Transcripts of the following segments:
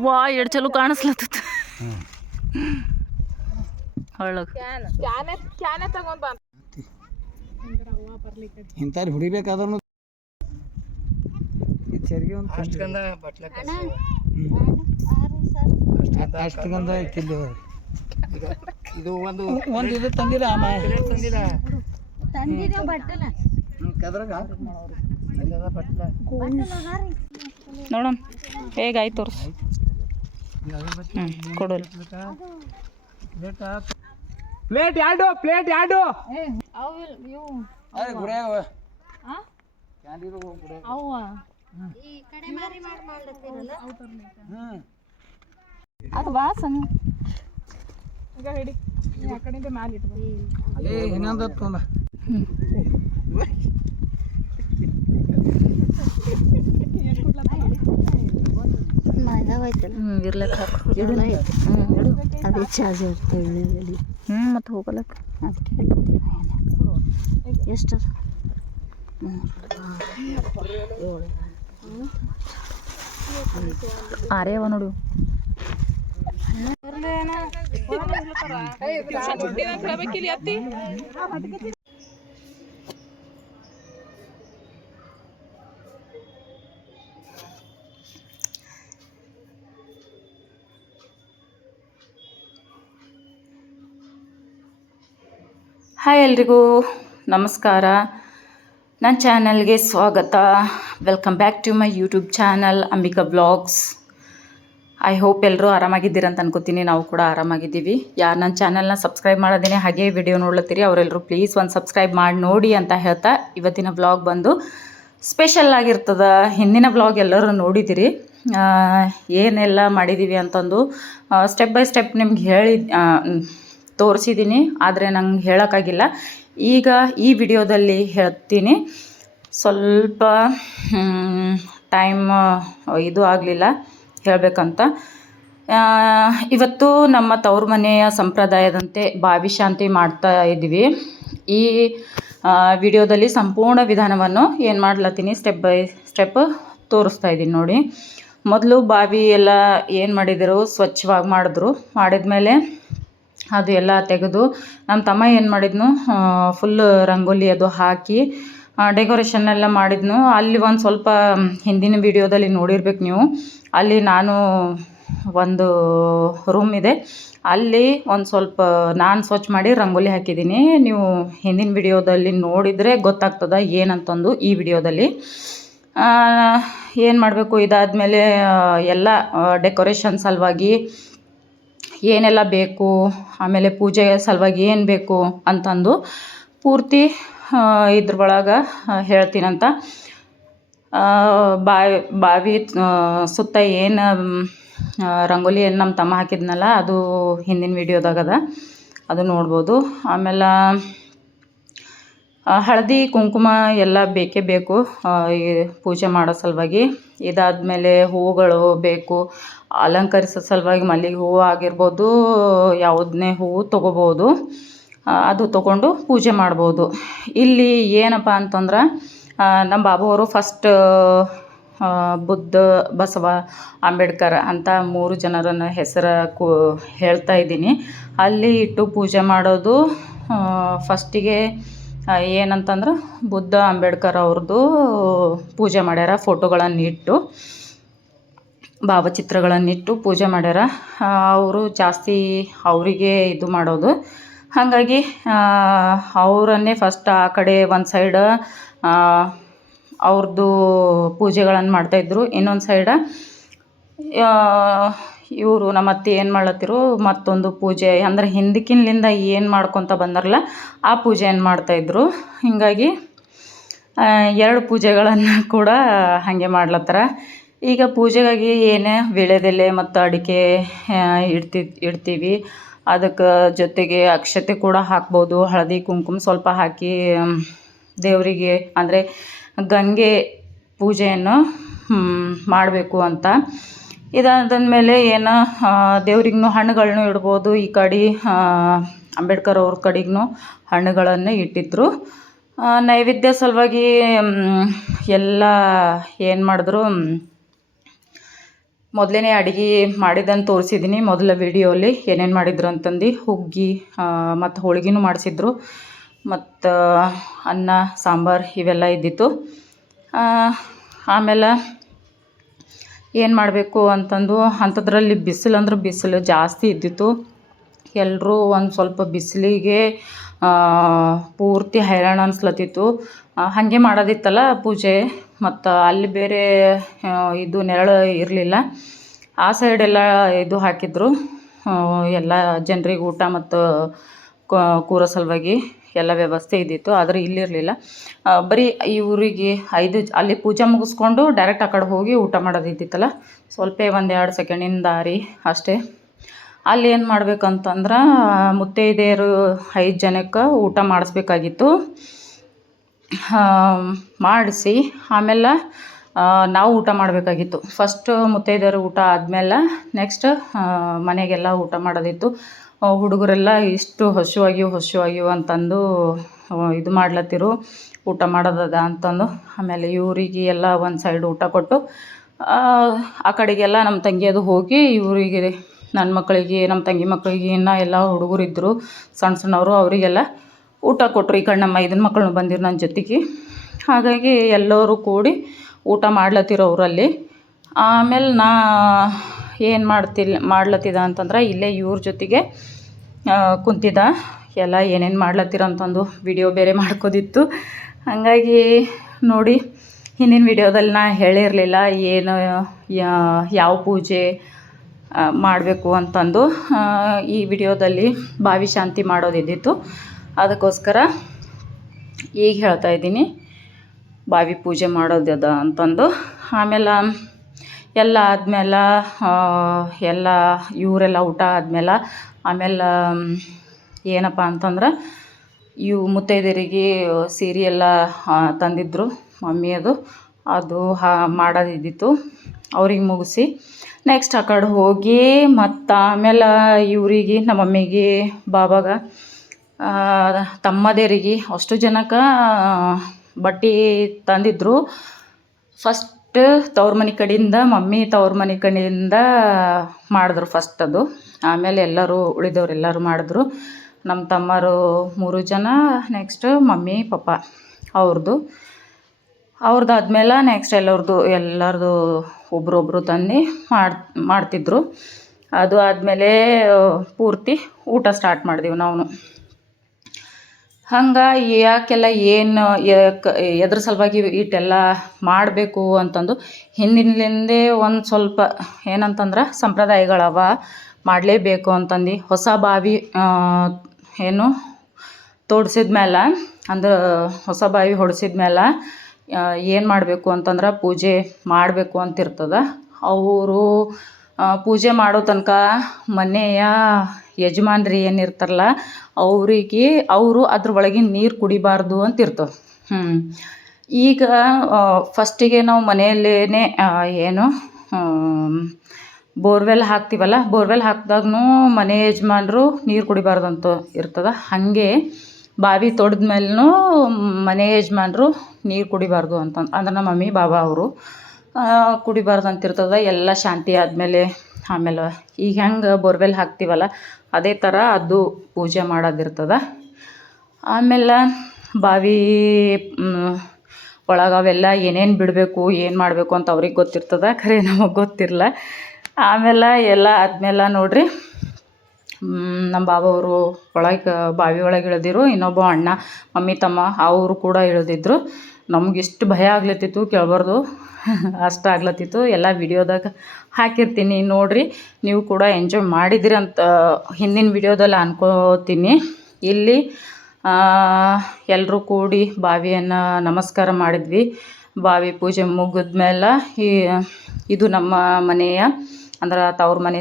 ಯವ್ವಾ ಎಡ್ ಚಲೋ ಕಾಣಿಸ್ಲತ್ತ ಒಳಗೆ ಇಂಥವ್ರು ಹುಡಿಬೇಕಾದ್ರೂ ಅಷ್ಟು ಗಂಧ ಕಿಲ್ಲಿ ಇದು ಒಂದು ಇದು ತಂದಿಲ್ಲ ನೋಡೋಣ ಹೇಗಾಯ್ತು ತೋರಿಸು ಕೊಡೋಲ್ಲ ಪ್ಲೇಟ್ ಎರಡು ಅದು ಬಾ ಸಣ್ಣ ಈಗ ಹಿಡಿ ಆ ಕಡೆಯಿಂದ ಮ್ಯಾಲೆ ಇಟ್ಟು ಅದೇ ಇನ್ನೊಂದು ತೊಂದ ಇರ್ಲಕ್ಕ ಹಾಕು ಅದೇ ಚಾರ್ಜ್ ಇರ್ತೇವೆ ಮತ್ತು ಹೋಗಲಕ್ಕ ಅದಕ್ಕೆ ಎಷ್ಟು ಆರ್ಯವ ನೋಡು ಹಾಯ್ ಎಲ್ರಿಗೂ ನಮಸ್ಕಾರ. ನನ್ನ ಚಾನಲ್ಗೆ ಸ್ವಾಗತ. Welcome back to my YouTube channel Ambika blogs. I hope ಎಲ್ಲರೂ ಆರಾಮಾಗಿದ್ದೀರಂತ ಅನ್ಕೋತೀನಿ. ನಾವು ಕೂಡ ಆರಾಮಾಗಿದ್ದೀವಿ. ಯಾರು ನನ್ನ ಚಾನಲ್ನ ಸಬ್ಸ್ಕ್ರೈಬ್ ಮಾಡೋದೇನೆ ಹಾಗೆ ವಿಡಿಯೋ ನೋಡ್ಲತ್ತೀರಿ ಅವರೆಲ್ಲರೂ ಪ್ಲೀಸ್ ಒಂದು ಸಬ್ಸ್ಕ್ರೈಬ್ ಮಾಡಿ ನೋಡಿ ಅಂತ ಹೇಳ್ತಾ ಇವತ್ತಿನ ಬ್ಲಾಗ್ ಬಂದು ಸ್ಪೆಷಲ್ ಆಗಿರ್ತದೆ. ಹಿಂದಿನ ಬ್ಲಾಗ್ ಎಲ್ಲರೂ ನೋಡಿದ್ದೀರಿ ಏನೆಲ್ಲ ಮಾಡಿದ್ದೀವಿ ಅಂತಂದು ಸ್ಟೆಪ್ ಬೈ ಸ್ಟೆಪ್ ನಿಮ್ಗೆ ಹೇಳಿ ತೋರಿಸಿದ್ದೀನಿ. ಆದರೆ ನಂಗೆ ಹೇಳೋಕ್ಕಾಗಿಲ್ಲ. ಈಗ ಈ ವಿಡಿಯೋದಲ್ಲಿ ಹೇಳ್ತೀನಿ. ಸ್ವಲ್ಪ ಟೈಮ್ ಇದು ಆಗಲಿಲ್ಲ ಹೇಳಬೇಕಂತ. ಇವತ್ತು ನಮ್ಮ ತವ್ರ ಮನೆಯ ಸಂಪ್ರದಾಯದಂತೆ ಬಾವಿ ಶಾಂತಿ ಮಾಡ್ತಾ ಇದ್ದೀವಿ. ಈ ವಿಡಿಯೋದಲ್ಲಿ ಸಂಪೂರ್ಣ ವಿಧಾನವನ್ನು ಏನು ಮಾಡ್ಲತ್ತೀನಿ ಸ್ಟೆಪ್ ಬೈ ಸ್ಟೆಪ್ ತೋರಿಸ್ತಾ ಇದ್ದೀನಿ ನೋಡಿ. ಮೊದಲು ಬಾವಿ ಎಲ್ಲ ಏನು ಮಾಡಿದರು ಸ್ವಚ್ಛವಾಗಿ ಮಾಡಿದ್ಮೇಲೆ ಅದು ಎಲ್ಲ ತೆಗೆದು ನಮ್ಮ ತಮ್ಮ ಏನು ಮಾಡಿದ್ನು ಫುಲ್ ರಂಗೋಲಿ ಅದು ಹಾಕಿ ಡೆಕೋರೇಷನ್ ಎಲ್ಲ ಮಾಡಿದ್ನು. ಅಲ್ಲಿ ಒಂದು ಸ್ವಲ್ಪ ಹಿಂದಿನ ವಿಡಿಯೋದಲ್ಲಿ ನೋಡಿರ್ಬೇಕು ನೀವು. ಅಲ್ಲಿ ನಾನು ಒಂದು ರೂಮ್ ಇದೆ, ಅಲ್ಲಿ ಒಂದು ಸ್ವಲ್ಪ ನಾನು ಸ್ವಚ್ಛ ಮಾಡಿ ರಂಗೋಲಿ ಹಾಕಿದ್ದೀನಿ. ನೀವು ಹಿಂದಿನ ವಿಡಿಯೋದಲ್ಲಿ ನೋಡಿದರೆ ಗೊತ್ತಾಗ್ತದೆ ಏನಂತಂದು. ಈ ವಿಡಿಯೋದಲ್ಲಿ ಏನು ಮಾಡಬೇಕು, ಇದಾದಮೇಲೆ ಎಲ್ಲ ಡೆಕೋರೇಷನ್ ಸಲುವಾಗಿ ಏನೆಲ್ಲ ಬೇಕು, ಆಮೇಲೆ ಪೂಜೆಯ ಸಲುವಾಗಿ ಏನು ಬೇಕು ಅಂತಂದು ಪೂರ್ತಿ ಇದ್ರೊಳಗೆ ಹೇಳ್ತೀನಂತ. ಬಾವಿ ಸುತ್ತ ಏನು ರಂಗೋಲಿ ಏನು ನಮ್ಮ ತಮ್ಮ ಹಾಕಿದ್ನಲ್ಲ ಅದು ಹಿಂದಿನ ವಿಡಿಯೋದಾಗದ, ಅದು ನೋಡ್ಬೋದು. ಆಮೇಲೆ ಹಳದಿ ಕುಂಕುಮ ಎಲ್ಲ ಬೇಕೇ ಬೇಕು ಈ ಪೂಜೆ ಮಾಡೋ ಸಲುವಾಗಿ. ಇದಾದಮೇಲೆ ಹೂವುಗಳು ಬೇಕು, ಅಲಂಕರಿಸೋ ಸಲುವಾಗಿ ಮಲ್ಲಿಗೆ ಹೂವು ಆಗಿರ್ಬೋದು, ಯಾವುದನ್ನೇ ಹೂವು ತೊಗೋಬೋದು, ಅದು ತೊಗೊಂಡು ಪೂಜೆ ಮಾಡ್ಬೋದು. ಇಲ್ಲಿ ಏನಪ್ಪ ಅಂತಂದ್ರೆ ನಮ್ಮ ಬಾಬು ಅವರು ಫಸ್ಟ್ ಬುದ್ಧ, ಬಸವ, ಅಂಬೇಡ್ಕರ್ ಅಂತ 3 ಜನರನ್ನು ಹೆಸರು ಹೇಳ್ತಾ ಇದ್ದೀನಿ. ಅಲ್ಲಿ ಇಟ್ಟು ಪೂಜೆ ಮಾಡೋದು ಫಸ್ಟಿಗೆ ಏನಂತಂದ್ರೆ ಬುದ್ಧ, ಅಂಬೇಡ್ಕರ್ ಅವ್ರದ್ದು ಪೂಜೆ ಮಾಡ್ಯಾರ. ಫೋಟೋಗಳನ್ನು ಇಟ್ಟು ಭಾವಚಿತ್ರಗಳನ್ನಿಟ್ಟು ಪೂಜೆ ಮಾಡ್ಯಾರ. ಅವರು ಜಾಸ್ತಿ ಅವರಿಗೆ ಇದು ಮಾಡೋದು. ಹಾಗಾಗಿ ಅವರನ್ನೇ ಫಸ್ಟ್ ಆ ಕಡೆ ಒಂದು ಸೈಡ ಅವ್ರದ್ದು ಪೂಜೆಗಳನ್ನು ಮಾಡ್ತಾಯಿದ್ರು. ಇನ್ನೊಂದು ಸೈಡ ಇವರು ನಮ್ಮ ಅತ್ತೆ ಏನು ಮಾಡ್ಲತ್ತಿರು ಮತ್ತೊಂದು ಪೂಜೆ ಅಂದರೆ ಹಿಂದಕ್ಕಿಂದ ಏನು ಮಾಡ್ಕೊತ ಬಂದಾರಲ್ಲ ಆ ಪೂಜೆಯನ್ನು ಮಾಡ್ತಾಯಿದ್ರು. ಹೀಗಾಗಿ 2 ಪೂಜೆಗಳನ್ನು ಕೂಡ ಹಾಗೆ ಮಾಡ್ಲತ್ತಾರ. ಈಗ ಪೂಜೆಗಾಗಿ ಏನೇ ವೀಳ್ಯದೆಲೆ ಮತ್ತು ಅಡಿಕೆ ಇಡ್ತೀವಿ. ಅದಕ್ಕೆ ಜೊತೆಗೆ ಅಕ್ಷತೆ ಕೂಡ ಹಾಕ್ಬೋದು. ಹಳದಿ ಕುಂಕುಮ ಸ್ವಲ್ಪ ಹಾಕಿ ದೇವರಿಗೆ ಅಂದರೆ ಗಂಗೆ ಪೂಜೆಯನ್ನು ಮಾಡಬೇಕು ಅಂತ. ಇದಾದಮೇಲೆ ಏನು ದೇವ್ರಿಗೂ ಹಣ್ಣುಗಳನ್ನೂ ಇಡ್ಬೋದು. ಈ ಕಡೆ ಅಂಬೇಡ್ಕರ್ ಅವ್ರ ಕಡೆಗೂ ಹಣ್ಣುಗಳನ್ನು ಇಟ್ಟಿದ್ರು. ನೈವೇದ್ಯ ಸಲುವಾಗಿ ಎಲ್ಲ ಏನು ಮಾಡಿದ್ರು, ಮೊದಲೇ ಅಡುಗೆ ಮಾಡಿದ್ದನ್ನು ತೋರಿಸಿದ್ದೀನಿ ಮೊದಲ ವೀಡಿಯೋಲಿ ಏನೇನು ಮಾಡಿದ್ರು ಅಂತಂದು. ಹುಗ್ಗಿ ಮತ್ತು ಹೋಳಿಗೆನೂ ಮಾಡಿಸಿದ್ರು, ಮತ್ತು ಅನ್ನ ಸಾಂಬಾರು ಇವೆಲ್ಲ ಇದ್ದಿತ್ತು. ಆಮೇಲೆ ಏನು ಮಾಡಬೇಕು ಅಂತಂದು ಅಂಥದ್ರಲ್ಲಿ ಬಿಸಿಲು ಜಾಸ್ತಿ ಇದ್ದಿತ್ತು. ಎಲ್ಲರೂ ಒಂದು ಸ್ವಲ್ಪ ಬಿಸಿಲಿಗೆ ಪೂರ್ತಿ ಹೈರಾಣ ಅನ್ಸ್ಲತ್ತಿತ್ತು. ಹಾಗೆ ಮಾಡೋದಿತ್ತಲ್ಲ ಪೂಜೆ, ಮತ್ತು ಅಲ್ಲಿ ಬೇರೆ ಇದು ನೆರಳು ಇರಲಿಲ್ಲ. ಆ ಸೈಡೆಲ್ಲ ಇದು ಹಾಕಿದ್ರು, ಎಲ್ಲ ಜನರಿಗೆ ಊಟ ಮತ್ತು ಕೂರೋ ಸಲುವಾಗಿ ಎಲ್ಲ ವ್ಯವಸ್ಥೆ ಇದ್ದಿತ್ತು. ಆದರೆ ಇಲ್ಲಿರಲಿಲ್ಲ. ಬರೀ ಈ ಊರಿಗೆ ಅಲ್ಲಿ ಪೂಜೆ ಮುಗಿಸ್ಕೊಂಡು ಡೈರೆಕ್ಟ್ ಆ ಕಡೆ ಹೋಗಿ ಊಟ ಮಾಡೋದಿದ್ದಿತ್ತಲ್ಲ, ಸ್ವಲ್ಪ 1-2 ಸೆಕೆಂಡಿನ ದಾರಿ ಅಷ್ಟೇ. ಅಲ್ಲಿ ಏನು ಮಾಡ್ಬೇಕಂತಂದ್ರೆ ಮುತ್ತೈದೆಯರು 5 ಜನಕ್ಕೆ ಊಟ ಮಾಡಿಸ್ಬೇಕಾಗಿತ್ತು. ಮಾಡಿಸಿ ಆಮೇಲೆ ನಾವು ಊಟ ಮಾಡಬೇಕಾಗಿತ್ತು. ಫಸ್ಟ್ ಮುತ್ತೈದೆಯರು ಊಟ ಆದಮೇಲೆ ನೆಕ್ಸ್ಟ್ ಮನೆಗೆಲ್ಲ ಊಟ ಮಾಡೋದಿತ್ತು. ಹುಡುಗರೆಲ್ಲ ಇಷ್ಟು ಹಸಿವಾಗಿವು ಅಂತಂದು ಇದು ಮಾಡ್ಲತ್ತಿರು, ಊಟ ಮಾಡೋದದ ಅಂತಂದು. ಆಮೇಲೆ ಇವರಿಗೆ ಎಲ್ಲ ಒಂದು ಸೈಡ್ ಊಟ ಕೊಟ್ಟು ಆ ಕಡೆಗೆಲ್ಲ ನಮ್ಮ ತಂಗಿಯದು ಹೋಗಿ ಇವರಿಗೆ, ನನ್ನ ಮಕ್ಕಳಿಗೆ, ನಮ್ಮ ತಂಗಿ ಮಕ್ಕಳಿಗೆ, ಇನ್ನೂ ಎಲ್ಲ ಹುಡುಗರಿದ್ದರು ಸಣ್ಣವರು, ಅವರಿಗೆಲ್ಲ ಊಟ ಕೊಟ್ಟರು. ಈ ಕಡೆ ನಮ್ಮ ಇದನ್ನ ಮಕ್ಕಳು ಬಂದಿರು ನನ್ನ ಜೊತೆಗೆ. ಹಾಗಾಗಿ ಎಲ್ಲರೂ ಕೂಡಿ ಊಟ ಮಾಡ್ಲತ್ತಿರು ಅವರಲ್ಲಿ. ಆಮೇಲೆ ಏನು ಮಾಡ್ಲತ್ತಿದ ಅಂತಂದ್ರೆ ಇಲ್ಲೇ ಇವ್ರ ಜೊತೆಗೆ ಕುಂತಿದ್ದ. ಎಲ್ಲ ಏನೇನು ಮಾಡ್ಲತ್ತೀರ ಅಂತಂದು ವಿಡಿಯೋ ಬೇರೆ ಮಾಡ್ಕೋದಿತ್ತು. ಹಾಗಾಗಿ ನೋಡಿ, ಹಿಂದಿನ ವಿಡಿಯೋದಲ್ಲಿ ನಾ ಹೇಳಿರಲಿಲ್ಲ ಏನು ಯಾವ ಪೂಜೆ ಮಾಡಬೇಕು ಅಂತಂದು. ಈ ವಿಡಿಯೋದಲ್ಲಿ ಬಾವಿ ಶಾಂತಿ ಮಾಡೋದಿದ್ದಿತ್ತು, ಅದಕ್ಕೋಸ್ಕರ ಈಗ ಹೇಳ್ತಾ ಇದ್ದೀನಿ ಬಾವಿ ಪೂಜೆ ಮಾಡೋದದ ಅಂತಂದು. ಆಮೇಲೆ ಎಲ್ಲ ಆದಮೇಲೆ ಎಲ್ಲ ಇವರೆಲ್ಲ ಊಟ ಆದಮೇಲೆ ಆಮೇಲೆ ಏನಪ್ಪ ಅಂತಂದ್ರೆ ಇವು ಮುತ್ತೈದೆಯರಿಗೆ ಸೀರೆ ಎಲ್ಲ ತಂದಿದ್ದರು ಮಮ್ಮಿಯದು, ಅದು ಮಾಡೋದಿದ್ದಿತ್ತು. ಅವ್ರಿಗೆ ಮುಗಿಸಿ ನೆಕ್ಸ್ಟ್ ಆ ಕಡೆ ಹೋಗಿ ಮತ್ತು ಆಮೇಲೆ ಇವರಿಗೆ, ನಮ್ಮ ಮಮ್ಮಿಗೆ, ಬಾಬಾಗ, ತಮ್ಮದೇರಿಗೆ ಅಷ್ಟು ಜನಕ್ಕೆ ಬಟ್ಟೆ ತಂದಿದ್ದರು. ಫಸ್ಟ್ ತವ್ರ ಮನೆ ಕಡೆಯಿಂದ, ಮಮ್ಮಿ ತವ್ರ ಮನೆ ಕಡೆಯಿಂದ ಮಾಡಿದ್ರು ಫಸ್ಟ್ ಅದು. ಆಮೇಲೆ ಉಳಿದವರೆಲ್ಲರೂ ಮಾಡಿದ್ರು. ನಮ್ಮ ತಮ್ಮರು 3 ಜನ, ನೆಕ್ಸ್ಟ್ ಮಮ್ಮಿ ಪಪ್ಪ ಅವ್ರದ್ದಾದ್ಮೇಲೆ ನೆಕ್ಸ್ಟ್ ಎಲ್ಲರದು ಒಬ್ರೊಬ್ಬರು ತಂದು ಮಾಡ್ತಿದ್ರು. ಅದು ಆದಮೇಲೆ ಪೂರ್ತಿ ಊಟ ಸ್ಟಾರ್ಟ್ ಮಾಡಿದೆವು ನಾವು. ಹಂಗೆ ಯಾಕೆಲ್ಲ ಎದ್ರ ಸಲುವಾಗಿ ಇಟ್ಟೆಲ್ಲ ಮಾಡಬೇಕು ಅಂತಂದು ಹಿಂದಿನಿಂದೇ ಒಂದು ಸ್ವಲ್ಪ ಏನಂತಂದ್ರೆ ಸಂಪ್ರದಾಯಗಳವ, ಮಾಡಲೇಬೇಕು ಅಂತಂದು. ಹೊಸ ಬಾವಿ ತೋಡಿಸಿದ್ಮೇಲೆ, ಅಂದ್ರೆ ಹೊಸ ಬಾವಿ ಹೊಡೆಸಿದ್ಮೇಲೆ ಏನು ಮಾಡಬೇಕು ಅಂತಂದ್ರೆ ಪೂಜೆ ಮಾಡಬೇಕು ಅಂತಿರ್ತದೆ. ಅವರು ಪೂಜೆ ಮಾಡೋ ತನಕ ಮನೆಯ ಯಜಮಾನ್ರು ಏನಿರ್ತಾರಲ್ಲ ಅವರು ಅದ್ರ ಒಳಗಿನ ನೀರು ಕುಡಿಬಾರ್ದು ಅಂತಿರ್ತದೆ. ಈಗ ಫಸ್ಟಿಗೆ ನಾವು ಮನೆಯಲ್ಲೇ ಬೋರ್ವೆಲ್ ಹಾಕ್ತೀವಲ್ಲ, ಬೋರ್ವೆಲ್ ಹಾಕಿದಾಗೂ ಮನೆ ಯಜಮಾನ್ರು ನೀರು ಕುಡಿಬಾರ್ದು ಅಂತ ಇರ್ತದೆ. ಹಾಗೆ ಬಾವಿ ತೊಡೆದ ಮೇಲೂ ಮನೆ ಯಜಮಾನ್ರು ನೀರು ಕುಡಿಬಾರ್ದು ಅಂದ್ರೆ ನಮ್ಮ ಮಮ್ಮಿ ಬಾಬಾ ಅವರು ಕುಡಿಬಾರ್ದು ಅಂತಿರ್ತದೆ. ಎಲ್ಲ ಶಾಂತಿ ಆದಮೇಲೆ ಆಮೇಲೆ ಈಗ ಹೆಂಗೆ ಬೋರ್ವೆಲ್ ಹಾಕ್ತೀವಲ್ಲ ಅದೇ ಥರ ಅದು ಪೂಜೆ ಮಾಡೋದಿರ್ತದೆ. ಆಮೇಲೆ ಬಾವಿ ಒಳಗೆ ಅವೆಲ್ಲ ಏನೇನು ಬಿಡಬೇಕು, ಏನು ಮಾಡಬೇಕು ಅಂತ ಅವ್ರಿಗೆ ಗೊತ್ತಿರ್ತದೆ, ಖರೆ ನಮಗೆ ಗೊತ್ತಿರಲ್ಲ. ಆಮೇಲೆ ಎಲ್ಲ ಆದಮೇಲೆ ನೋಡಿರಿ, ನಮ್ಮ ಬಾಬವರು ಬಾವಿ ಒಳಗೆ ಇಳಿದಿರು. ಇನ್ನೊಬ್ಬ ಅಣ್ಣ, ಮಮ್ಮಿ ತಮ್ಮ ಅವರು ಕೂಡ ಇಳಿದಿದ್ರು. ನಮಗಿಷ್ಟು ಭಯ ಆಗ್ಲತ್ತಿತ್ತು, ಕೇಳಬಾರ್ದು ಅಷ್ಟು ಆಗ್ಲತ್ತಿತ್ತು. ಎಲ್ಲ ವಿಡಿಯೋದಾಗ ಹಾಕಿರ್ತೀನಿ ನೋಡಿರಿ, ನೀವು ಕೂಡ ಎಂಜಾಯ್ ಮಾಡಿದಿರಿ ಅಂತ ಹಿಂದಿನ ವಿಡಿಯೋದಲ್ಲಿ ಅನ್ಕೋತೀನಿ. ಇಲ್ಲಿ ಎಲ್ಲರೂ ಕೂಡಿ ಬಾವಿಯನ್ನು ನಮಸ್ಕಾರ ಮಾಡಿದ್ವಿ. ಬಾವಿ ಪೂಜೆ ಮುಗಿದ್ಮೇಲೆ ಇದು ನಮ್ಮ ಮನೆಯ, ಅಂದ್ರೆ ತವ್ರ ಮನೆ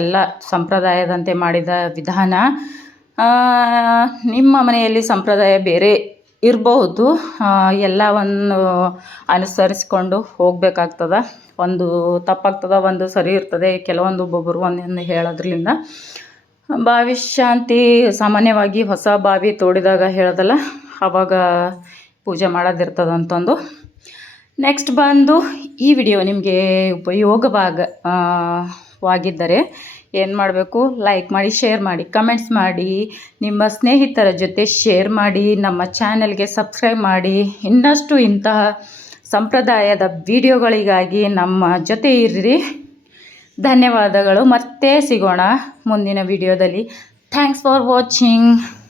ಎಲ್ಲ ಸಂಪ್ರದಾಯದಂತೆ ಮಾಡಿದ ವಿಧಾನ. ನಿಮ್ಮ ಮನೆಯಲ್ಲಿ ಸಂಪ್ರದಾಯ ಬೇರೆ ಇರಬಹುದು, ಎಲ್ಲವನ್ನು ಅನುಸರಿಸ್ಕೊಂಡು ಹೋಗಬೇಕಾಗ್ತದೆ. ಒಂದು ತಪ್ಪಾಗ್ತದೆ, ಒಂದು ಸರಿ ಇರ್ತದೆ. ಒಬ್ಬೊಬ್ಬರು ಒಂದೊಂದು ಹೇಳೋದ್ರಿಂದ ಬಾವಿ ಶಾಂತಿ ಸಾಮಾನ್ಯವಾಗಿ ಹೊಸ ಬಾವಿ ತೋಡಿದಾಗ ಹೇಳೋದಲ್ಲ, ಆವಾಗ ಪೂಜೆ ಮಾಡೋದಿರ್ತದೆ ಅಂತಂದು. ನೆಕ್ಸ್ಟ್ ಬಂದು ಈ ವಿಡಿಯೋ ನಿಮಗೆ ವಾಗಿದ್ದರೆ ಏನು ಮಾಡಬೇಕು, ಲೈಕ್ ಮಾಡಿ, ಶೇರ್ ಮಾಡಿ, ಕಮೆಂಟ್ಸ್ ಮಾಡಿ, ನಿಮ್ಮ ಸ್ನೇಹಿತರ ಜೊತೆ ಶೇರ್ ಮಾಡಿ, ನಮ್ಮ ಚಾನೆಲ್ಗೆ ಸಬ್ಸ್ಕ್ರೈಬ್ ಮಾಡಿ. ಇನ್ನಷ್ಟು ಇಂತಹ ಸಂಪ್ರದಾಯದ ವಿಡಿಯೋಗಳಿಗಾಗಿ ನಮ್ಮ ಜೊತೆ ಇರ್ರಿ. ಧನ್ಯವಾದಗಳು. ಮತ್ತೆ ಸಿಗೋಣ ಮುಂದಿನ ವಿಡಿಯೋದಲ್ಲಿ. Thanks for watching.